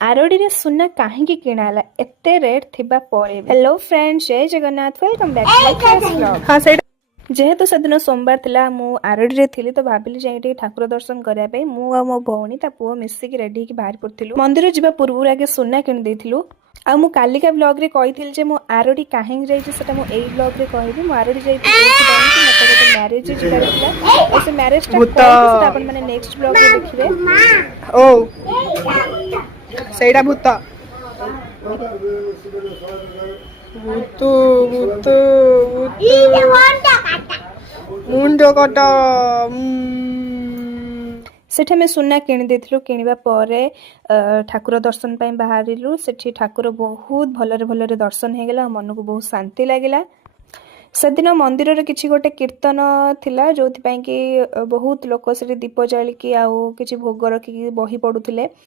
RD रे सुना कहीं किणाला एते रेट थिबा परे hello friends Jai Jagannath welcome back to blog. हाँ से जेहेतु सेदिन सोमवार थिला मु आरडी रे थिली तो भाबिली जाई ठाकुर दर्शन करिया पे मु आ मो भौणी ता पुओ मिसिकी रेडी की बाहर पड़थिलु मंदिर जिबा पूर्व आगे सुना किन देथिलु आ मु कालिका ब्लॉग रे कहिथिल जे मु आरडी काहे जाई जे सेटा मु एई ब्लॉग रे कहबी मु आरडी जाई मते गोटे मैरिज जिबार थिला और से मैरिज ता सेटा अपन माने नेक्स्ट ब्लॉग रे देखिबे। ओ ସେଇଟା ଭୂତ ଭୂତ ଭୂତ ମୁଣ୍ଡ କଟ सेठे में सुना किणी देथिलु किनिबा परे ठाकुर दर्शन पाई बाहरिलु सेठी ठाकुर बहुत भलरे भलरे दर्शन हे गेला मन को बहुत शांति लागिला। सेदिन मंदिर रे किछि गोटे कीर्तन थिला जोथि पाई कि बहुत लोक से दीप जालिकी आउ किछि भोग रखी बही पडुथिले